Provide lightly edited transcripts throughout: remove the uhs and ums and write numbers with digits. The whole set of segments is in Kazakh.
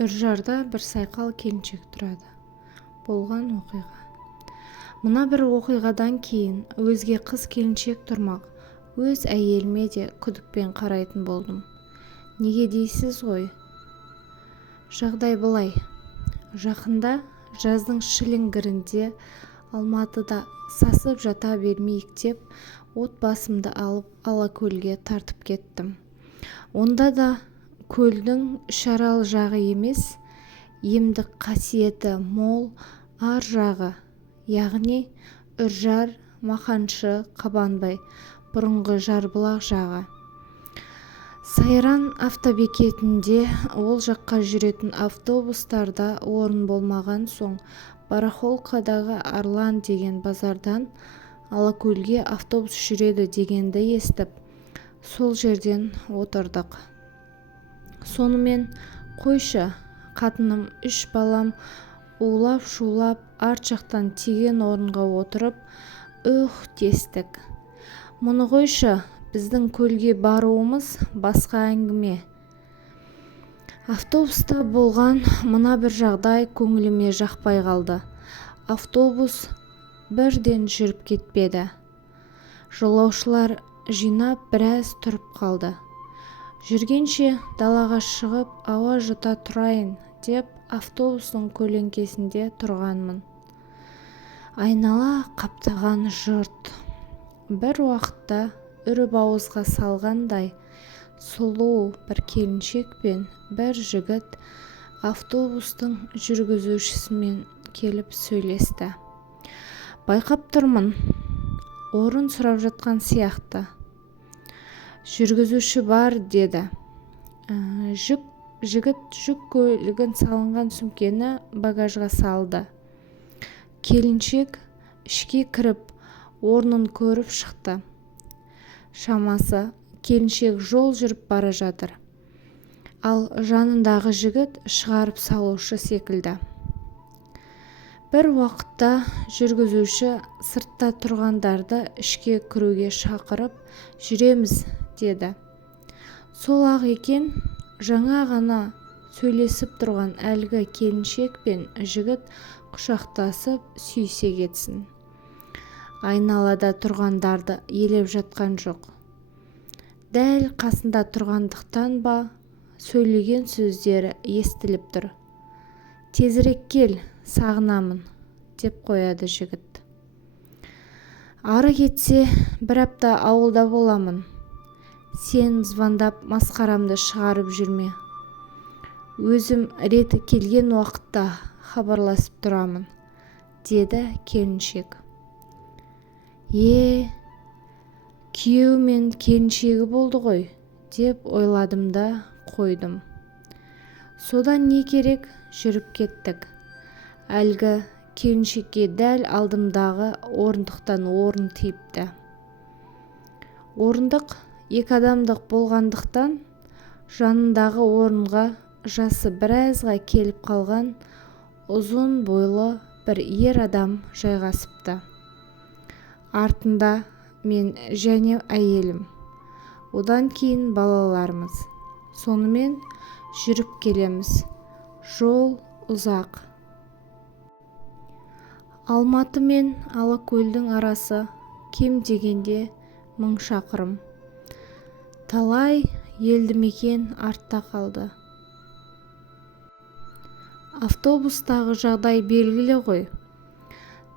үржарда бір сайқал келіншек тұрады. Болған оқиға. Мына бір оқиғадан кейін өзге қыз келіншек тұрмақ, өз әйеліме де күдікпен қарайтын болдым. Неге дейсіз ғой? Жағдай былай. Жақында жаздың шіліңгірінде Алматыда сасып жата бермейік деп отбасымды алып Алакөлге тартып кеттім. Онда да көлдің үшарал жағы емес, емдік қасиеті мол ар жағы, яғни Үржар, Мақаншы, Қабанбай, бұрынғы Жарбұлақ жағы. Сайран автобекетінде ол жаққа жүретін автобустарда орын болмаған соң барахолкадағы Арлан деген базардан Алакөлге автобус жүреді дегенді естіп, сол жерден отырдық. Сонымен қойшы, қатыным 3 балам улап-шулап арт жақтан тиген орынға отырып, дестік. Мұны қойшы, біздің көлге баруымыз басқа әңгіме. Автобуста болған мына бір жағдай көңіліме жақпай қалды. Автобус бірден жүріп кетпеді. Жолаушылар жинап біраз тұрып қалды. Жүргенше далаға шығып ауа жұта тұрайын деп автобустың көлеңкесінде тұрғанмын. Айнала қаптаған жұрт. Бір уақытта үріп ауызға салғандай сұлу бір келіншек пен бір жігіт автобустың жүргізушісімен келіп сөйлесті. Байқап тұрмын, орын сұрап жатқан сияқты. Жүргізуші бар деді. Жігіт жүк көлігін салынған сөмкені багажға салды. Келіншек ішке кіріп, орнын көріп шықты. Шамасы, келіншек жол жүріп бара жатыр. Ал жанындағы жігіт шығарып салушы секілді. Бір уақытта жүргізуші сыртта тұрғандарды ішке кіруге шақырып, жүреміз деді. Сол ақ екен, жаңа ғана сөйлесіп тұрған әлгі келіншек пен жігіт құшақтасып сүйісе кетсін. Айналада тұрғандарды елеп жатқан жоқ. Дәл қасында тұрғандықтан ба, сөйлеген сөздері естіліп тұр. Тезірек кел, сағынамын, деп қояды жігіт. Ары кетсе, бір апта ауылда боламын. Сен звондап масқарамды шығарып жүрме. Өзім реті келген уақытта хабарласып тұрамын, деді келіншек. Күйеу мен келіншегі болды ғой, деп ойладым да қойдым. Содан не керек, жүріп кеттік. Әлгі келіншекке дәл алдымдағы орындықтан орын тиіпті. Орындық 2 адамдық болғандықтан жанындағы орынға жасы біразға келіп қалған ұзын бойлы бір ер адам жайғасыпты. Артында мен және әйелім. Одан кейін балаларымыз. Сонымен жүріп келеміз. Жол ұзақ. Алматы мен Алакөлдің арасы кем дегенде 1000 шақырым. Талай елді мекен артта қалды. Автобустағы жағдай белгілі ғой.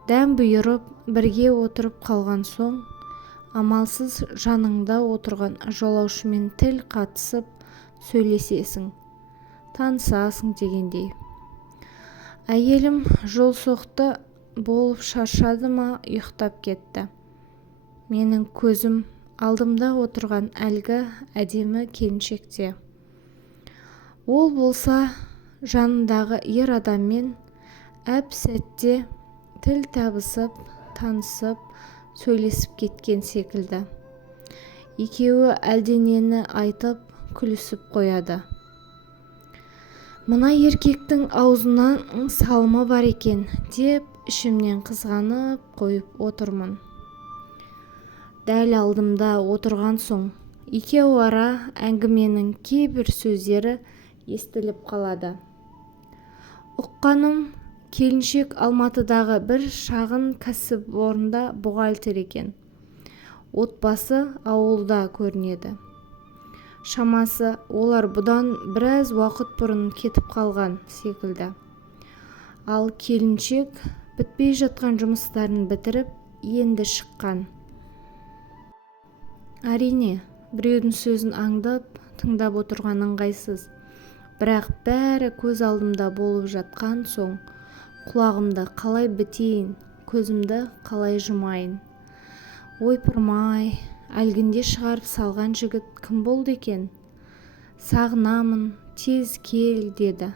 Дәм бұйырып, бірге отырып қалған соң, амалсыз жаныңда отырған жолаушымен тіл қатысып сөйлесесің, танысасың дегендей. Әйелім жол соқты болып шаршады ма, ұйықтап кетті. Менің көзім алдымда отырған әлгі әдемі келіншекте. Ол болса жанындағы ер адаммен әп-сәтте тіл табысып, танысып, сөйлесіп кеткен секілді. Екеуі әлденені айтып, күлісіп қояды. Мына еркектің аузынан салымы бар екен, деп ішімнен қызғанып қойып отырмын. Дәл алдымда отырған соң, екеуі ара әңгіменің кейбір сөздері естіліп қалады. Ұққаным, келіншек Алматыдағы бір шағын кәсіпорында бухгалтер екен. Отбасы ауылда көрінеді. Шамасы олар бұдан біраз уақыт бұрын кетіп қалған секілді. Ал келіншек бітпей жатқан жұмыстарын бітіріп, енді шыққан. Әрине, біреудің сөзін аңдып, тыңдап отырған ыңғайсыз. Бірақ бәрі көз алдымда болып жатқан соң, құлағымды қалай бітейін, көзімді қалай жұмайын. Ойпырмай, әлгінде шығарып салған жігіт кім болды екен? Сағынамын, тез кел, деді.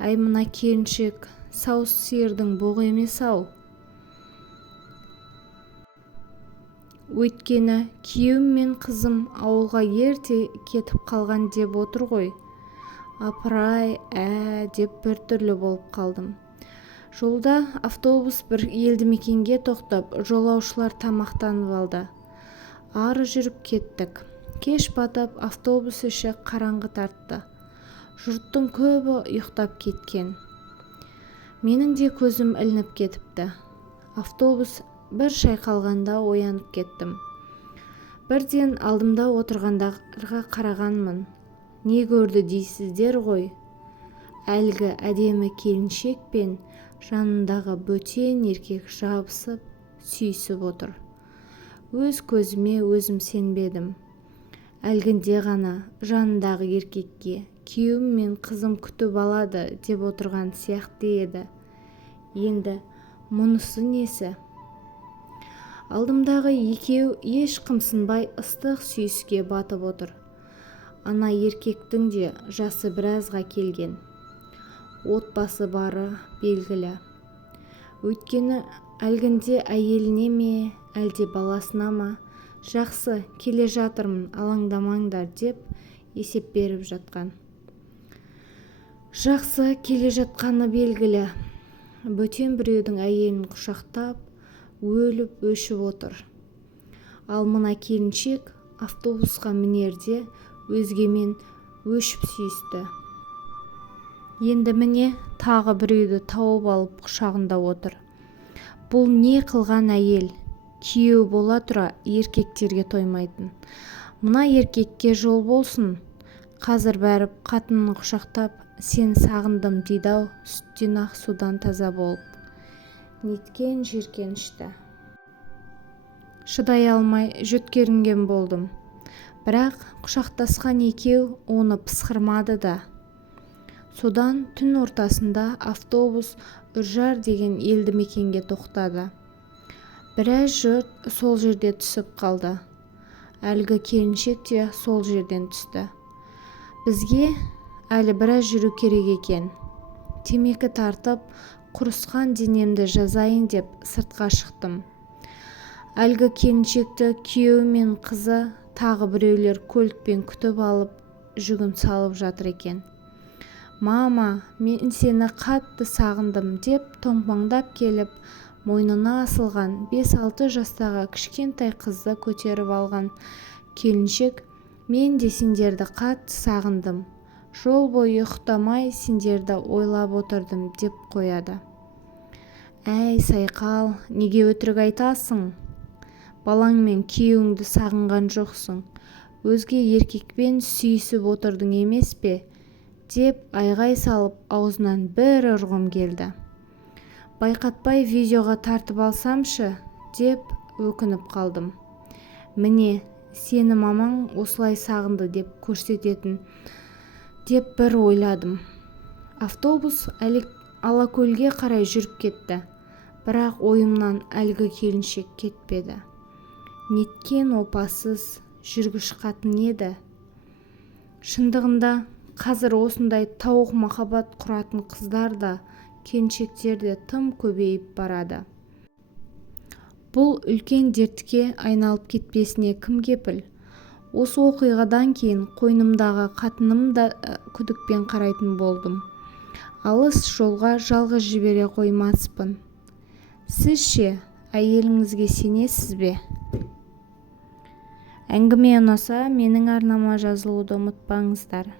Әй, мына келіншек сау сиырдың боғы емес-ау. Өйткені күйеуім мен қызым ауылға ерте кетіп қалған деп отыр ғой. Апырай, деп біртүрлі болып қалдым. Жолда автобус бір елді мекенге тоқтап, жолаушылар тамақтанып алды. Ары жүріп кеттік. Кеш батып, автобус іші қараңғы тартты. Жұрттың көбі ұйықтап кеткен. Менің де көзім ілініп кетіпті. Автобус бір шайқалғанда оянып кеттім. Бірден алдымда отырғандарға қарағанмын. Не көрді дейсіздер ғой? Әлгі әдемі келіншек пен жанындағы бөтен еркек жабысып, сүйісіп отыр. Өз көзіме өзім сенбедім. Әлгінде ғана жанындағы еркекке күйеуім мен қызым күтіп алады деп отырған сияқты еді. Енді мұнысы несі? Алдымдағы екеу еш қымсынбай ыстық сүйіске батып отыр. Ана еркектің де жасы біразға келген. Отбасы бары белгілі. Өйткені әлгінде әйеліне ме, әлде баласына ма, жақсы, келе жатырмын, алаңдамаңдар деп есеп беріп жатқан. Жақсы келе жатқаны белгілі. Бөтен біреудің әйелін құшақтап, өліп өшіп отыр. Ал мына келіншек автобусқа мінерде өзгемен өшіп сүйісті. Енді міне тағы біреуді тауып алып құшағында отыр. Бұл не қылған әйел? Күйеу бола тұра еркектерге тоймайтын. Мына еркекке жол болсын. Қазір бәріп қатынын құшақтап, сен сағындым дейді-ау, сүттен ақ судан таза болып. Неткен жеркенішті. Шыдай алмай жөткерінген болдым. Бірақ құшақтасқан екеу оны пысқырмады да. Содан түн ортасында автобус Үржар деген елді мекенге тоқтады. Біраз жұрт сол жерде түсіп қалды. Әлгі келіншек те сол жерден түсті. Бізге әлі біраз жүру керек екен. Темекі тартып, құрысқан денемді жазайын деп сыртқа шықтым. Әлгі келіншекті күйеуі мен қызы тағы біреулер көлікпен күтіп алып, жүгін салып жатыр екен. Мама, мен сені қатты сағындым деп тоңбаңдап келіп, мойнына асылған 5-6 жастағы кішкентай қызды көтеріп алған келіншек, мен де сендерді қатты сағындым. Жол бойы ұйықтамай сендерді ойлап отырдым деп қояды. Әй сайқал, неге өтірік айтасың? Балаң мен күйеуіңді сағынған жоқсың. Өзге еркекпен сүйісіп отырдың емес пе? Деп айғай салып аузынан бір ұрғым келді. Байқатпай видеоға тартып алсамшы, деп өкініп қалдым. Міне, сені мамаң осылай сағынды деп көрсететін деп бір ойладым. Автобус Алакөлге қарай жүріп кетті. Бірақ ойымнан әлгі келіншек кетпеді. Неткен опасыз жүргіш қатын еді. Шындығында қазір осындай тауық махаббат құратын қыздар да, келіншектер де тым көбейіп барады. Бұл үлкен дертке айналып кетпесіне кім кепіл? Осы оқиғадан кейін қойнымдағы қатыным да күдікпен қарайтын болдым. Алыс жолға жалғыз жібере қоймаспын. Сіз ше, әйеліңізге сенесіз бе? Әңгіме ұнаса, менің арнама жазылуды ұмытпаңыздар.